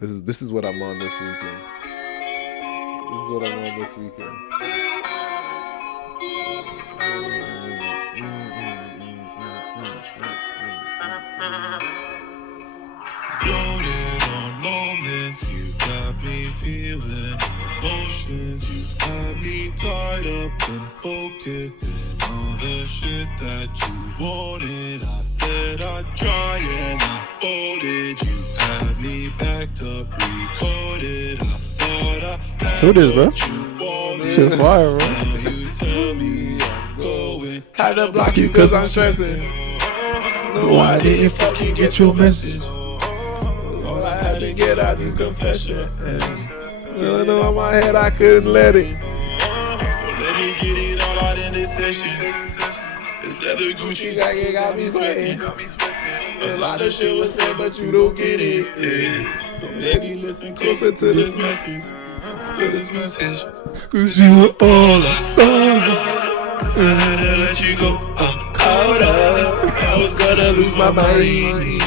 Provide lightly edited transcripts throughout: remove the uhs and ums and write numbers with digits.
This is what I'm on this weekend. This is what I'm on this weekend. Loaded on moments, you got me feeling emotions. You got me tied up and focusing on the shit that you wanted. I said I'd try and I folded. You had me backed up, recorded. I thought I had Who this, bro? what you wanted. Shit fire, bro. Now you tell me I'm going. Had to block you cause I'm stressing. No, I didn't fucking get your message. All I had to get out these confessions. Feeling on my head, I couldn't let it. So let me get it all out in this session. This leather Gucci jacket got me sweating. A lot of shit was said, but you don't get it. Yeah. So maybe listen closer to this message. Cause you were all I thought. I had to let you go. I'm caught up. I was gonna lose my mind.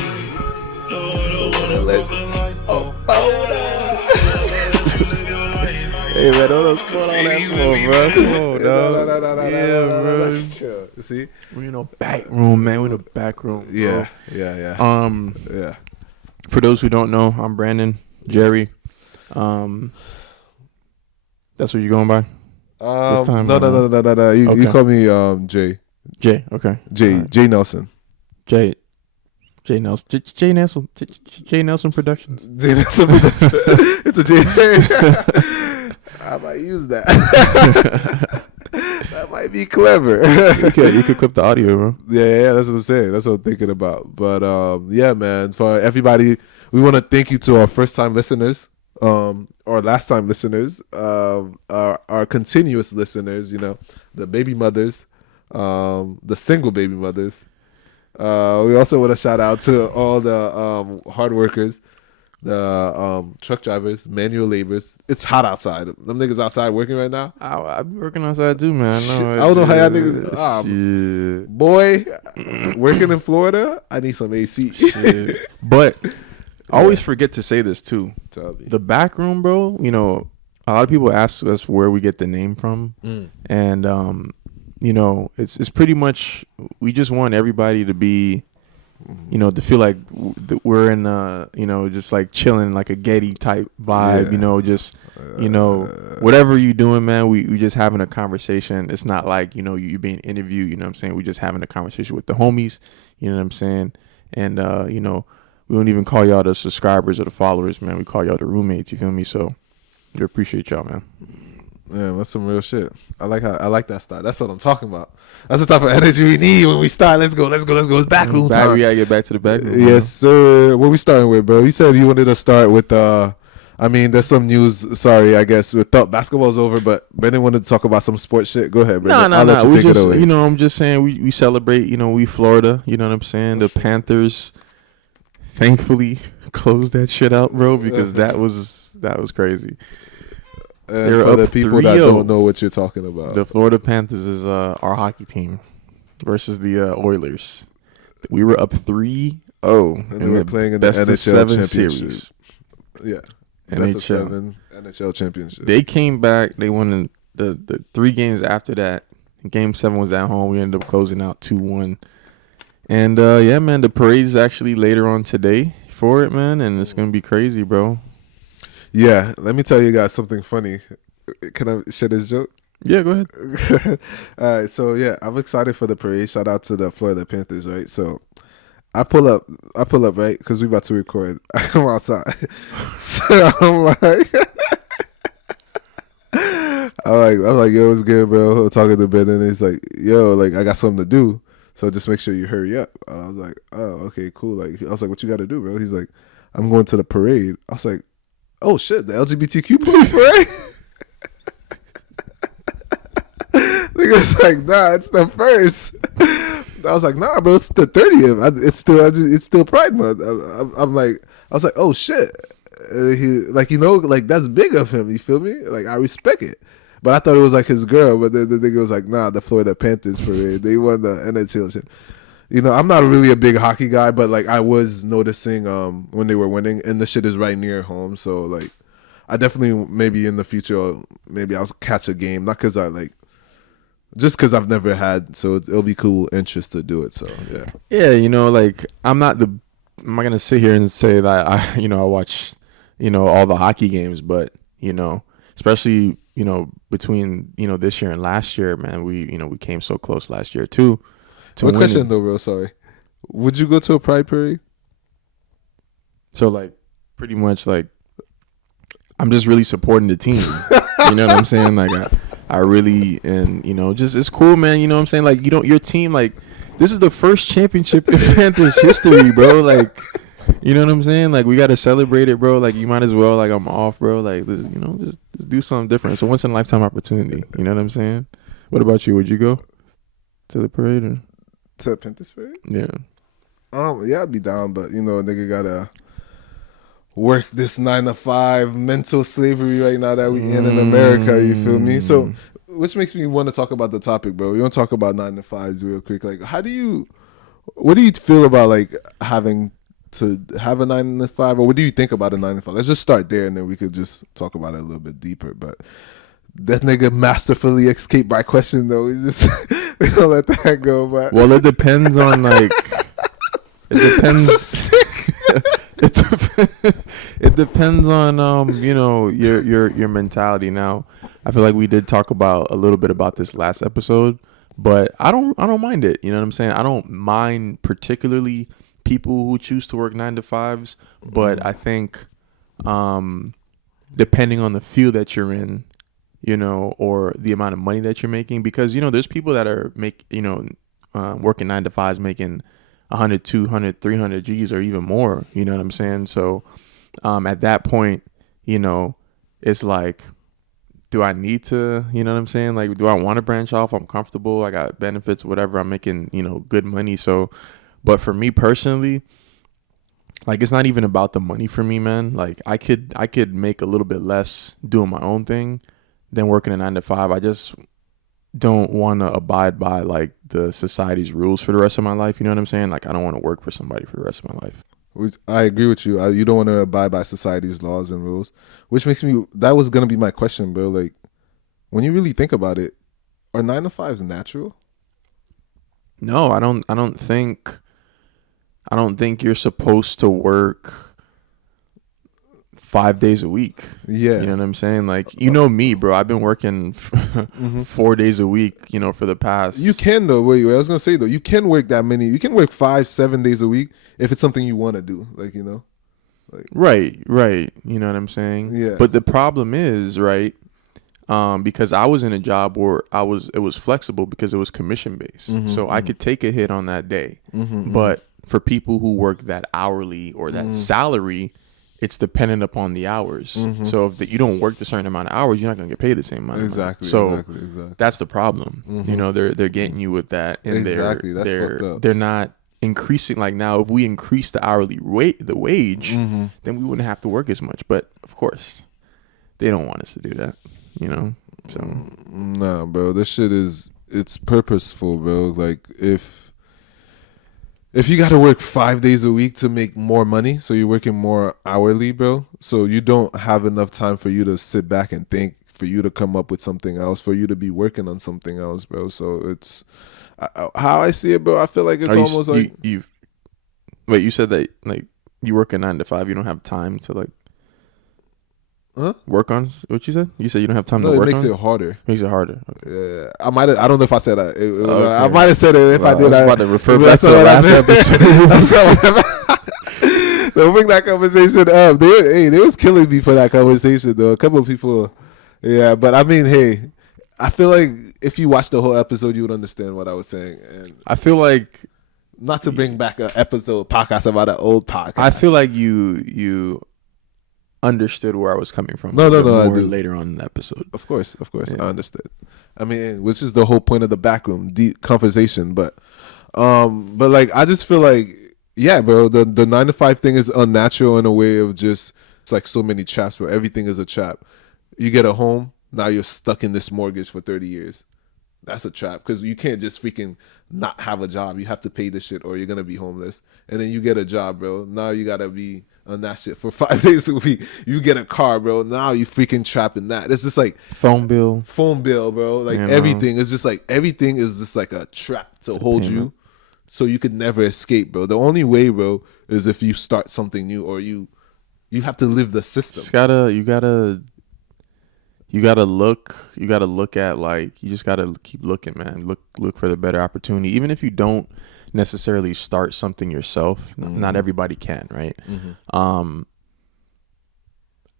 No, I don't wanna let the line. Oh, Hey, man, don't come on that floor, bro. Come on, dog. Yeah, bro. Let's chill. See? We in a back room, man. We in a back room. Bro. Yeah. Yeah. For those who don't know, I'm Brandon, Jerry. That's what you're going by? This time, no. You Okay. call me Jay. Jay, okay. Jay Nelson. Jay Nelson. Jay Nelson Productions. Jay Nelson. It's a Jay. I might use that. That might be clever. You could clip the audio, bro. Yeah, that's what I'm saying. That's what I'm thinking about. But yeah, man, for everybody, we want to thank you to our first time listeners, or last time listeners, our continuous listeners, you know, the baby mothers, the single baby mothers. We also want to shout out to all the hard workers, the truck drivers, manual laborers. It's hot outside. Them niggas outside working right now. I be working outside too, man. I don't know how y'all niggas. Shit. Boy, working in Florida, I need some AC. Shit. But I always forget to say this too. Tell me. The back room, bro. You know, a lot of people ask us where we get the name from, and you know, it's pretty much we just want everybody to be, you know, to feel like we're in you know, just like chilling, like a Getty type vibe. Yeah. You know, just you know, whatever you doing, man. We just having a conversation. It's not like, you know, you being interviewed. You know what I'm saying? We just having a conversation with the homies. You know what I'm saying? And you know, we don't even call y'all the subscribers or the followers, man. We call y'all the roommates. You feel me? So we appreciate y'all, man. Yeah, that's some real shit. I like that start. That's what I'm talking about. That's the type of energy we need when we start. Let's go. It's back room time. We gotta get back to the back room. Yes, sir. What we starting with, bro? You said you wanted to start with I mean, there's some news. Sorry, I guess we thought basketball's over, but Brendan wanted to talk about some sports shit. Go ahead, Brendan. I'll let you take it away. You know, I'm just saying we celebrate. You know, we Florida. You know what I'm saying? The Panthers, thankfully, closed that shit out, bro, because that was crazy. And for the people that don't know what you're talking about, the Florida Panthers is our hockey team versus the Oilers. We were up 3-0, and they were playing in the best of NHL 7 championship series. Yeah, NHL. best of 7 NHL championship. They came back. They won the 3 games after that. Game 7 was at home. We ended up closing out 2-1. And yeah, man, the parade's actually later on today for it, man, and it's gonna be crazy, bro. Yeah, let me tell you guys something funny. Can I share this joke? Yeah, go ahead. All right, so yeah, I'm excited for the parade. Shout out to the Florida Panthers, right? So I pull up, right? Because we about to record. I'm outside. So I'm like, yo, what's good, bro? I'm talking to Ben, and he's like, yo, like, I got something to do. So just make sure you hurry up. And I was like, oh, okay, cool. Like, I was like, what you got to do, bro? He's like, I'm going to the parade. I was like, oh shit, the LGBTQ police parade? Nigga's like, nah, it's the first. I was like, nah, bro, it's the 30th. It's still Pride Month. I'm like, I was like, oh shit. He like, you know, like that's big of him. You feel me? Like I respect it. But I thought it was like his girl. But the nigga was like, nah, the Florida Panthers parade. They won the NHL shit. You know, I'm not really a big hockey guy, but like I was noticing when they were winning, and the shit is right near home. So like, I definitely maybe in the future maybe I'll catch a game, not because I like, just because I've never had. So it'll be cool interest to do it. So yeah. Yeah, you know, like I'm not gonna sit here and say that I watch, all the hockey games, but especially between this year and last year, man, we came so close last year too. One question though, bro. Sorry, would you go to a pride parade? So like, pretty much like, I'm just really supporting the team. You know what I'm saying? Like I really, and just it's cool, man. You know what I'm saying? Like your team, like this is the first championship in Panthers history, bro. Like, you know what I'm saying? Like we got to celebrate it, bro. Like you might as well. Like I'm off, bro. Like this, just do something different. It's a once in a lifetime opportunity. You know what I'm saying? What about you? Would you go to the parade or? To Panthers parade? Yeah. Yeah, I'd be down, but nigga gotta work this 9 to 5 mental slavery right now that we in America. You feel me? So, which makes me want to talk about the topic, bro. We want to talk about 9 to 5s real quick. Like, what do you feel about like having to have a 9 to 5, or what do you think about a 9 to 5? Let's just start there, and then we could just talk about it a little bit deeper. But that nigga masterfully escaped my question, though. We just we don't let that go. But well, it depends on like. It depends. So sick. It depends on your mentality. Now, I feel like we did talk about a little bit about this last episode, but I don't mind it. You know what I'm saying? I don't mind particularly people who choose to work 9 to 5s, but I think depending on the field that you're in, or the amount of money that you're making, because there's people that are working 9 to 5s making 100, 200, 300 G's or even more, you know what I'm saying? So at that point, it's like, do I need to, you know what I'm saying? Like, do I want to branch off? I'm comfortable. I got benefits, whatever. I'm making, good money. So, but for me personally, like, it's not even about the money for me, man. Like I could make a little bit less doing my own thing than working a 9 to 5. I just don't want to abide by like the society's rules for the rest of my life. You know what I'm saying? Like I don't want to work for somebody for the rest of my life. I agree with you. You don't want to abide by society's laws and rules, which makes me, that was going to be my question, bro. Like when you really think about it, are 9 to 5s natural? No, I don't think you're supposed to work 5 days a week. Yeah. You know what I'm saying? Like, me, bro. I've been working 4 days a week, for the past. You can, though. Wait, I was going to say, though, you can work that many. You can work 5-7 days a week if it's something you want to do. Like, Like, right. You know what I'm saying? Yeah. But the problem is, right, because I was in a job where it was flexible because it was commission based. So I could take a hit on that day. But for people who work that hourly or that salary, it's dependent upon the hours. So if you don't work a certain amount of hours, you're not going to get paid the same amount. Exactly. So exactly. that's the problem. They're getting you with that, and Exactly. That's fucked up. they're not increasing. Like now, if we increase the hourly the wage, then we wouldn't have to work as much. But of course, they don't want us to do that. So nah, bro. This shit it's purposeful, bro. Like if you got to work 5 days a week to make more money, so you're working more hourly, bro, so you don't have enough time for you to sit back and think, for you to come up with something else, for you to be working on something else, bro. So it's how I see it, bro. I feel like it's almost like wait, you said that like you work a 9 to 5, you don't have time to like work on what you said? You said you don't have time to work on? It makes it harder. Makes it harder. Okay. Yeah, I don't know if I said that. I might have said it. If I did, I was about to refer back to the last episode. Don't bring that conversation up. They was killing me for that conversation, though. A couple of people, yeah. But I mean, hey, I feel like if you watch the whole episode, you would understand what I was saying. And I feel like, not to bring back an podcast about an old podcast. I feel like you understood where I was coming from. No, I do. Later on in the episode. Of course, Yeah. I understood. I mean, which is the whole point of the backroom deep conversation. But like, I just feel like, yeah, bro, the 9 to 5 thing is unnatural in a way of just, it's like so many traps where everything is a trap. You get a home, now you're stuck in this mortgage for 30 years. That's a trap because you can't just freaking not have a job. You have to pay this shit or you're gonna be homeless. And then you get a job, bro. Now you gotta be on that shit for 5 days a week. You get a car, bro. Now you freaking trapped in that. It's just like phone bill, bro. Like everything is just like everything is just like a trap to hold you, so you could never escape, bro. The only way, bro, is if you start something new or you have to live the system. You gotta look at, like, you just gotta keep looking, man. Look for the better opportunity. Even if you don't necessarily start something yourself, not everybody can, right?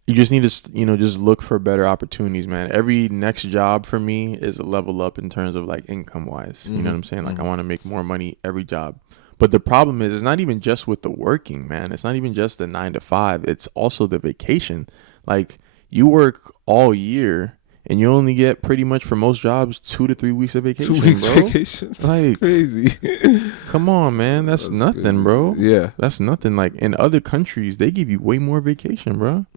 You just need to, just look for better opportunities, man. Every next job for me is a level up in terms of like income wise. You know what I'm saying? Like I want to make more money every job. But the problem is, it's not even just with the working, man. It's not even just the 9 to 5. It's also the vacation. Like, you work all year and you only get pretty much for most jobs 2 to 3 weeks of vacation. 2 weeks bro. vacation. Like, crazy. Come on, man. That's nothing, crazy, bro. Yeah. That's nothing. Like, in other countries, they give you way more vacation, bro.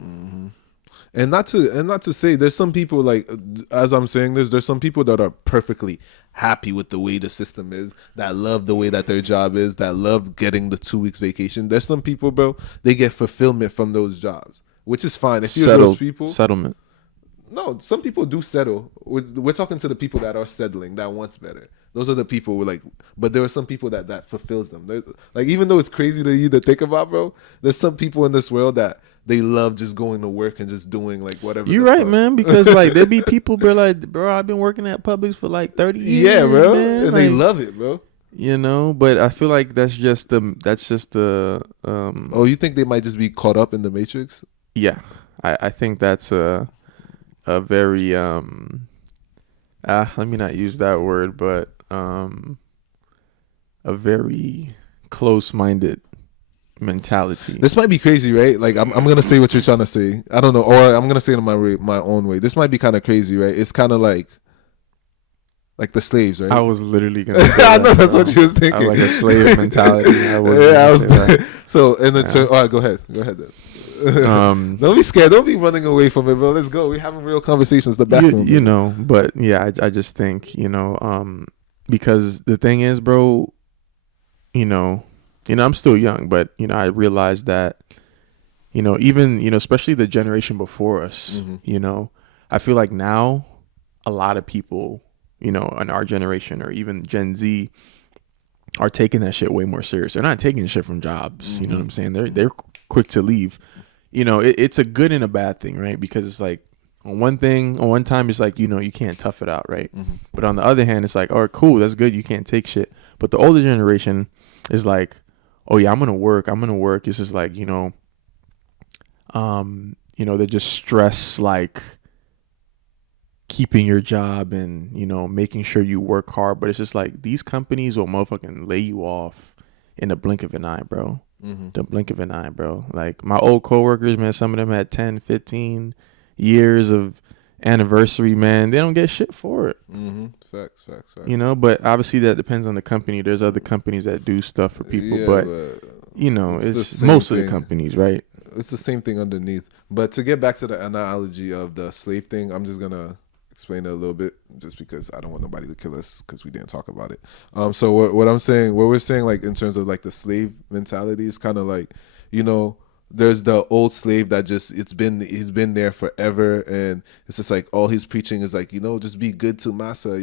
And not to say, there's some people, like, as I'm saying this, there's some people that are perfectly happy with the way the system is, that love the way that their job is, that love getting the 2 weeks vacation. There's some people, bro, they get fulfillment from those jobs, which is fine. If you're those people, settlement. No, some people do settle. We're talking to the people that are settling, that wants better. Those are the people who, like, but there are some people that fulfills them. Like, even though it's crazy to you to think about, bro, there's some people in this world that they love just going to work and just doing like whatever. You're right, man. Because like there be people, bro, like, bro, I've been working at Publix for like 30 years. Yeah, bro, man. and like, they love it, bro. You know, but I feel like that's just the. Oh, you think they might just be caught up in the Matrix? Yeah, I think that's a very let me not use that word, but a very close-minded mentality. This might be crazy, right? Like I'm gonna say what you're trying to say. I don't know, or I'm gonna say it in my own way. This might be kind of crazy, right? It's kind of like the slaves, right? I was literally gonna say I know that's what you was thinking. Like a slave mentality. I was that. So in the turn, all right, go ahead then. Don't be scared. Don't be running away from it, bro. Let's go. We're having real conversations. The back room, you know. But yeah, I just think, because the thing is, bro, I'm still young, but I realized that, even especially the generation before us, I feel like now a lot of people, in our generation or even Gen Z, are taking that shit way more serious. They're not taking shit from jobs. You know what I'm saying? They're quick to leave. It's a good and a bad thing, right? Because it's like, on one time it's like, you can't tough it out, right? But on the other hand, it's like, all right, cool, that's good, you can't take shit. But the older generation is like, oh yeah, I'm gonna work. It's just like, they just stress like keeping your job and, making sure you work hard. But it's just like, these companies will motherfucking lay you off in the blink of an eye, bro. The blink of an eye, bro. Like, my old coworkers, man, some of them had 10, 15 years of anniversary, man. They don't get shit for it. Facts. But obviously that depends on the company. There's other companies that do stuff for people, but it's most of the companies, right? It's the same thing underneath. But to get back to the analogy of the slave thing, I'm just gonna explain it a little bit, just because I don't want nobody to kill us because we didn't talk about it. So what we're saying, like, in terms of like the slave mentality, is kind of like, there's the old slave that he's been there forever, and it's just like all he's preaching is like, just be good to massa,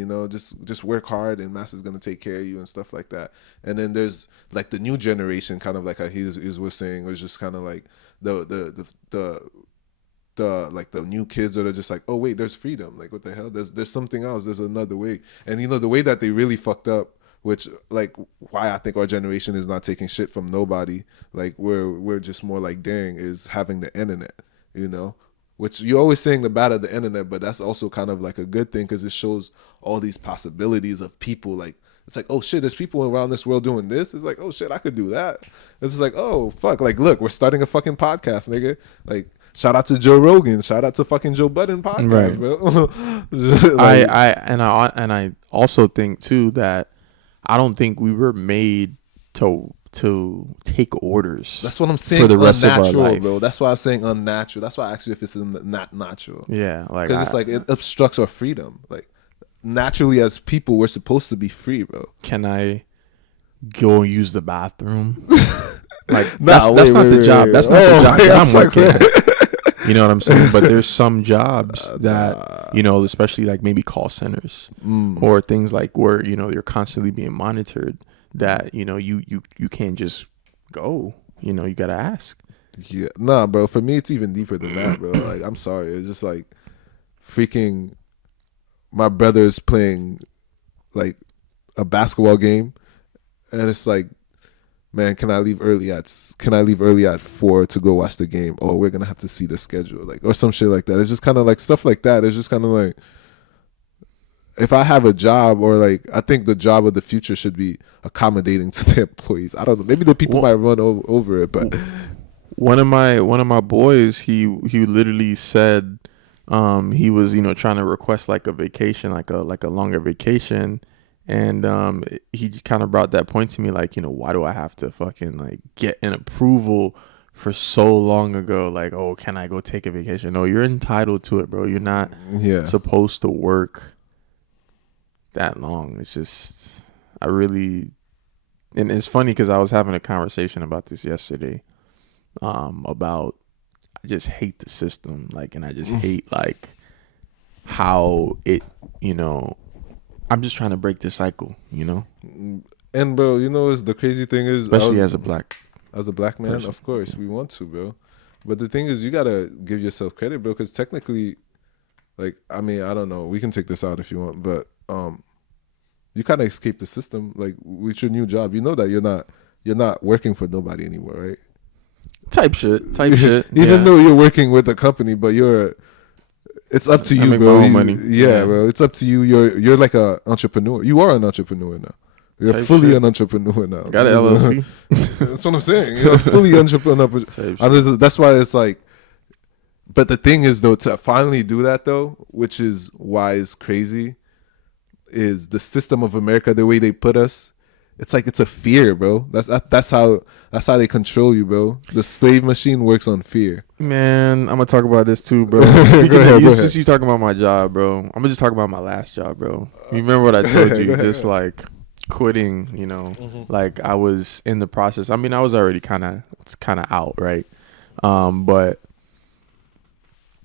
just work hard and massa's gonna take care of you and stuff like that. And then there's like the new generation, kind of like how he was saying, was just kind of like the new kids that are just like, oh wait, there's freedom, like what the hell, there's something else, there's another way. And the way that they really fucked up, which, like, why I think our generation is not taking shit from nobody, like we're just more like, dang, is having the internet, which you're always saying the bad of the internet, but that's also kind of like a good thing, because it shows all these possibilities of people. Like, it's like, oh shit, there's people around this world doing this. It's like, oh shit, I could do that. It's just like, oh fuck, like, look, we're starting a fucking podcast, nigga. Like, shout out to Joe Rogan, shout out to fucking Joe Budden podcast, right. Bro. Like, I also think too that I don't think we were made to take orders. That's what I'm saying. For the rest of our life, bro. That's why I'm saying unnatural. That's why I asked you if it's not natural. Yeah, like, because it's like it obstructs our freedom. Like naturally as people, we're supposed to be free, bro. Can I go use the bathroom? Like Nah, that's not the job. wait. That's not the job that I'm I'm working like, at. You know what I'm saying? But there's some jobs that, you know, especially like maybe call centers or things like where, you know, you're constantly being monitored that, you know, you can't just go, you know, you got to ask. Yeah, nah, bro. For me, it's even deeper than that, bro. Like, I'm sorry. It's just like freaking my brother's playing like a basketball game, and it's like, man, can I leave early at 4 to go watch the game? Oh, we're gonna have to see the schedule, like, or some shit like that. It's just kind of like stuff like that. It's just kind of like, if I have a job, or like, I think the job of the future should be accommodating to the employees. I don't know. Maybe the people might run over it, but one of my boys, he literally said, he was, you know, trying to request like a vacation, like a longer vacation. And he kind of brought that point to me, like, you know, why do I have to fucking like get an approval for so long ago? Like, oh, can I go take a vacation? No, you're entitled to it, bro. You're not supposed to work that long. It's just, and it's funny because I was having a conversation about this yesterday, about I just hate the system, like, and I just hate like how it, you know. I'm just trying to break this cycle, you know. And bro, you know, the crazy thing is, especially as a black man, person. Of course we want to, bro. But the thing is, you gotta give yourself credit, bro, because technically, like, I mean, I don't know. We can take this out if you want, but you kind of escape the system, like, with your new job. You know that you're not working for nobody anymore, right? Type shit. Even though you're working with a company, but it's up to you, make bro. my own money. Yeah, bro. It's up to you. You're like an entrepreneur. You are an entrepreneur now. You're Type fully shit. an entrepreneur now. Got an LLC. That's what I'm saying. You're fully entrepreneur. That's why it's like. But the thing is, though, to finally do that, though, which is why it's crazy, is the system of America, the way they put us. It's like, it's a fear, bro. That's how they control you, bro. The slave machine works on fear. Man, I'm gonna talk about this too, bro. Go ahead. Since you talking about my job, bro, I'm gonna just talk about my last job, bro. You remember what I told you? Just like quitting, you know, like I was in the process. I mean, I was already kind of out, right? But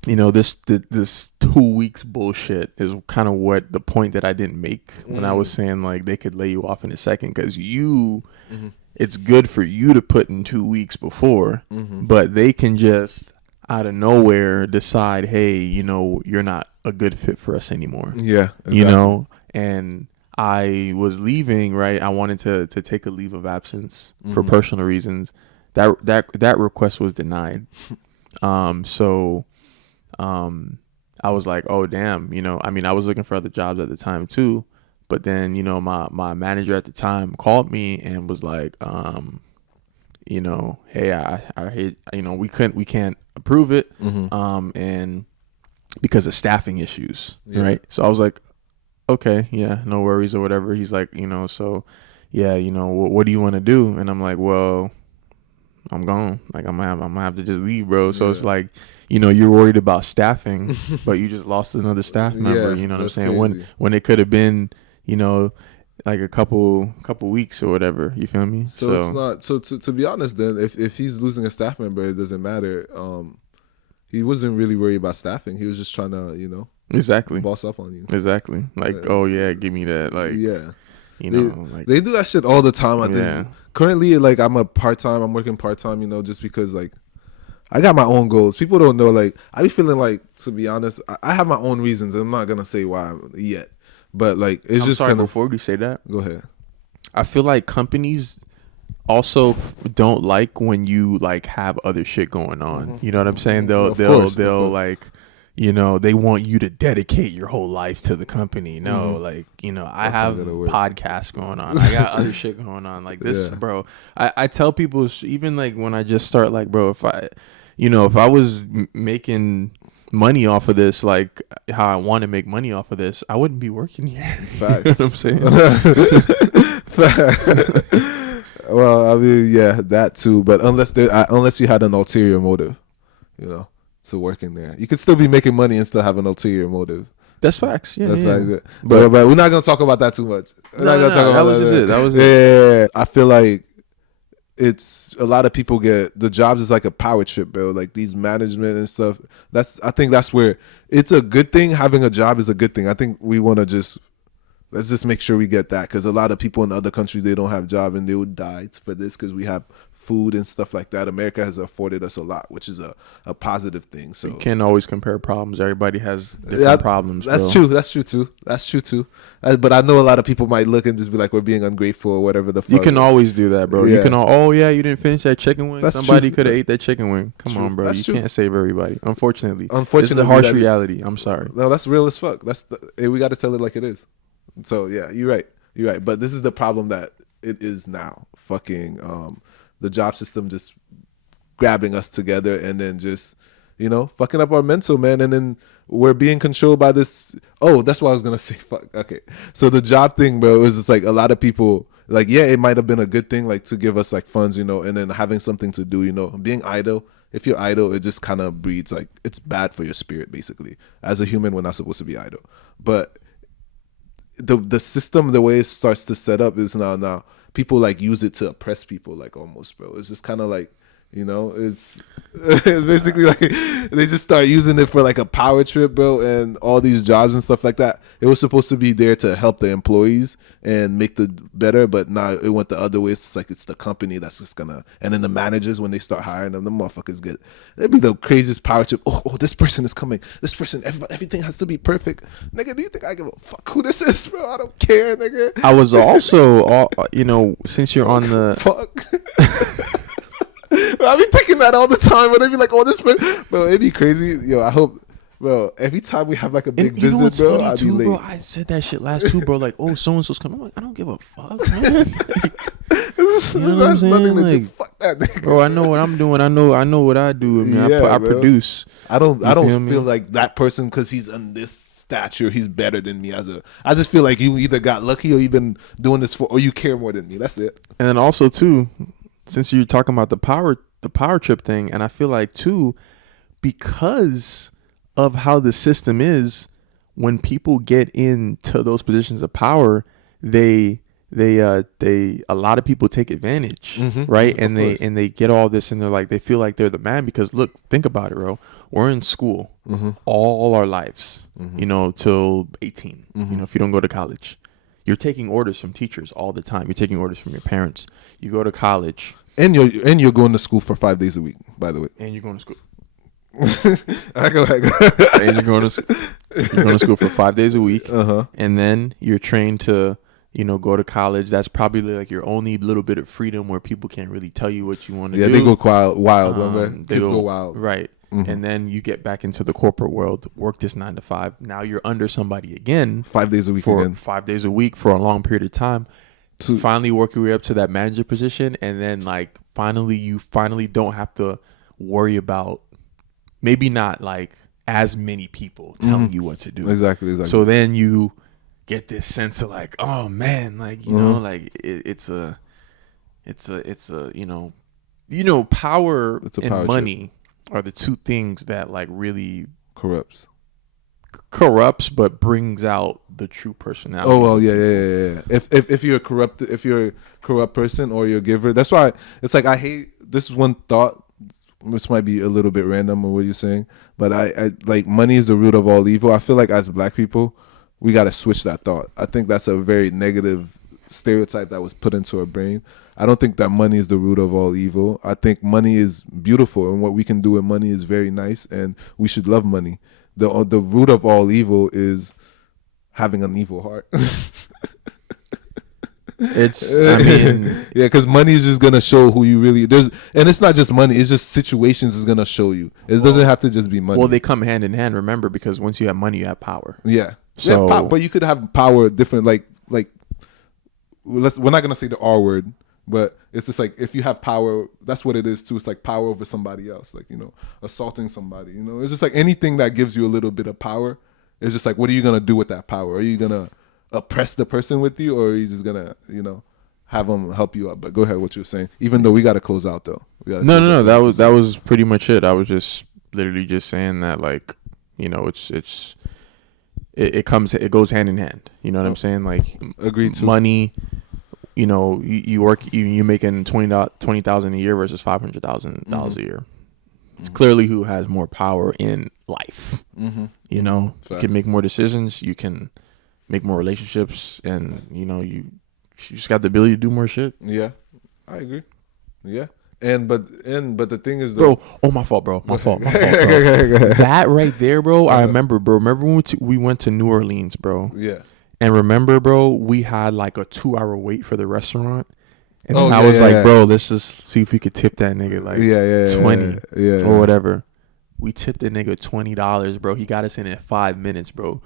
you know, this 2 weeks bullshit is kind of what the point that I didn't make when I was saying like they could lay you off in a second because it's good for you to put in 2 weeks before, but they can just out of nowhere decide, hey, you know, you're not a good fit for us anymore. Yeah, exactly. You know, and I was leaving, right? I wanted to take a leave of absence for personal reasons. That request was denied. I was like, oh, damn, you know, I mean, I was looking for other jobs at the time too, but then, you know, my manager at the time called me and was like, you know, hey, I hate, you know, we can't approve it. And because of staffing issues. Right. So I was like, okay, yeah, no worries or whatever. He's like, you know, so yeah, you know, what do you want to do? And I'm like, well, I'm gone. Like I'm gonna have to just leave, bro. So it's like, you know, you're worried about staffing, but you just lost another staff member. You know what I'm saying? Crazy. When it could have been, you know, like a couple weeks or whatever. You feel me? So it's not. So to be honest, then if he's losing a staff member, it doesn't matter. He wasn't really worried about staffing. He was just trying to, you know, exactly boss up on you. Exactly. Like, oh yeah, give me that. Like, yeah. You know, like they do that shit all the time. Currently, like I'm working part time, you know, just because like I got my own goals. People don't know, like I be feeling like, to be honest, I have my own reasons. I'm not gonna say why yet, but like it's I'm just sorry, kind of. before you say that, Go ahead. I feel like companies also don't like when you like have other shit going on. You know what I'm saying? They'll like, you know, they want you to dedicate your whole life to the company. No, like, you know, I have podcasts going on. I got other shit going on. Like this, bro. I tell people, even like when I just start, like, bro, if I was making money off of this, like how I want to make money off of this, I wouldn't be working here. Facts. You know what I'm saying? Well, I mean, yeah, that too. But unless you had an ulterior motive, you know, to work in there, you could still be making money and still have an ulterior motive. That's facts. Yeah, That's yeah. facts. But we're not gonna talk about that too much. We're not gonna talk about that was just it. That was it. Yeah. I feel like it's a lot of people get the jobs is like a power trip, bro. Like these management and stuff. I think that's where it's a good thing. Having a job is a good thing. I think we want to let's just make sure we get that, because a lot of people in other countries, they don't have job and they would die for this because we have food and stuff like that. America has afforded us a lot, which is a positive thing. So you can't always compare problems. Everybody has different problems. That's bro. true. That's true too. But I know a lot of people might look and just be like, we're being ungrateful or whatever the fuck. You can always do that, bro. Yeah. You can you didn't finish that chicken wing. That's Somebody true. could have ate that chicken wing. Come on, bro. That's You true. can't save everybody. Unfortunately, this is Unfortunately, the harsh reality. I'm sorry. No, that's real as fuck. We got to tell it like it is. So yeah, you're right. But this is the problem that it is now. Fucking the job system just grabbing us together and then just, fucking up our mental, man. And then we're being controlled by this. Oh, that's what I was gonna say. Fuck. Okay. So the job thing, bro, is just like a lot of people. Like, yeah, it might have been a good thing, like to give us like funds, and then having something to do, being idle. If you're idle, it just kind of breeds like it's bad for your spirit, basically. As a human, we're not supposed to be idle. But the system, the way it starts to set up is now people like use it to oppress people, like almost, bro. It's just kind of like, it's basically like they just start using it for like a power trip, bro, and all these jobs and stuff like that. It was supposed to be there to help the employees and make the better, but now it went the other way. It's just like it's the company that's just gonna, and then the managers, when they start hiring them, the motherfuckers it'd be the craziest power trip. Oh, this person is coming. This person, everything has to be perfect. Nigga, do you think I give a fuck who this is, bro? I don't care, nigga. I was also, since you're on the fuck. Bro, I be thinking that all the time, but they be like, "Oh, this man," bro, it'd be crazy. Yo, I hope, bro. Every time we have like a big visit, bro, I'd be late. Bro, I said that shit last too, bro. Like, oh, so and so's coming. I'm like, I don't give a fuck, man. This has nothing to do. Fuck that, nigga. Bro, I know what I'm doing. I know what I do. I mean, I produce. I don't feel feel like that person because he's on this stature, he's better than me. I just feel like you either got lucky or you've been doing this or you care more than me. That's it. And then also too, since you're talking about the power trip thing, and I feel like too, because of how the system is, when people get into those positions of power, a lot of people take advantage, right? And they get all this, and they're like, they feel like they're the man because look, think about it, bro. We're in school all our lives, till 18. If you don't go to college, you're taking orders from teachers all the time. You're taking orders from your parents. You go to college. And you're going to school for 5 days a week, by the way. And you're going to school. I go. And you're going to school for 5 days a week. And then you're trained to, go to college. That's probably like your only little bit of freedom where people can't really tell you what you want to do. Yeah, they go wild. Kids go wild. Right. And then you get back into the corporate world, work this 9 to 5. Now you're under somebody again. 5 days a week for again. 5 days a week for a long period of time. To finally work your way up to that manager position, and then like you finally don't have to worry about maybe not like as many people telling you what to do. Exactly. So then you get this sense of like, oh man, like like it's a power and money are the two things that like really corrupts, but brings out the true personality. Oh well, yeah. If you're a corrupt person or you're a giver, that's why it's like I hate. This is one thought. This might be a little bit random or what you're saying, but I like money is the root of all evil. I feel like as Black people, we got to switch that thought. I think that's a very negative stereotype that was put into our brain. I don't think that money is the root of all evil. I think money is beautiful, and what we can do with money is very nice, and we should love money. The root of all evil is having an evil heart. Because money is just gonna show who you really and it's not just money, it's just situations is gonna show you. It doesn't have to just be money. Well, they come hand in hand, remember, because once you have money, you have power. But you could have power different, like we're not gonna say the R word, but it's just like if you have power, that's what it is too. It's like power over somebody else, like assaulting somebody. It's just like anything that gives you a little bit of power. It's just like, what are you gonna do with that power? Are you gonna oppress the person with you, or are you just gonna have them help you out? But go ahead, what you're saying. Even though we gotta close out though. No. That was pretty much it. I was just literally just saying that, like, it's it goes hand in hand. You know what I'm saying? Like Agreed too. money. You know, you work, you making $20,000 a year versus $500,000 a year. It's clearly who has more power in life. You know, you can make more decisions. You can make more relationships, and you know, you just got the ability to do more shit. Yeah, I agree. Yeah, but the thing is, though, bro. Oh, my fault, bro. My fault. Bro. That right there, bro. I remember, bro. Remember when we went to New Orleans, bro? Yeah. And remember, bro, we had like a 2-hour wait for the restaurant. And then I I was like, bro, let's just see if we could tip that nigga like 20 or whatever. We tipped the nigga $20, bro. He got us in 5 minutes, bro.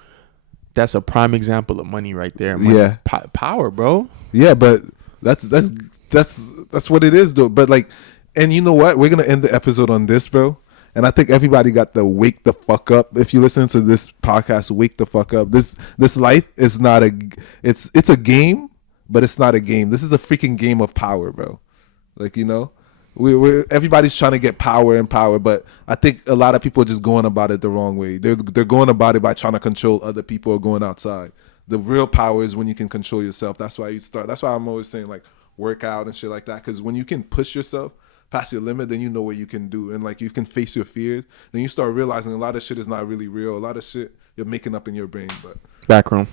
That's a prime example of money right there. Money, yeah. Power, bro. Yeah, but that's what it is, though. But like, and you know what? We're going to end the episode on this, bro. And I think everybody got to wake the fuck up. If you listen to this podcast, wake the fuck up. This life is not it's a game, but it's not a game. This is a freaking game of power, bro. Like, you know, everybody's trying to get power, but I think a lot of people are just going about it the wrong way. They're going about it by trying to control other people or going outside. The real power is when you can control yourself. That's why I'm always saying, like, work out and shit like that. Because when you can push yourself past your limit, then you know what you can do, and like you can face your fears. Then you start realizing a lot of shit is not really real. A lot of shit you're making up in your brain. But BackRoom.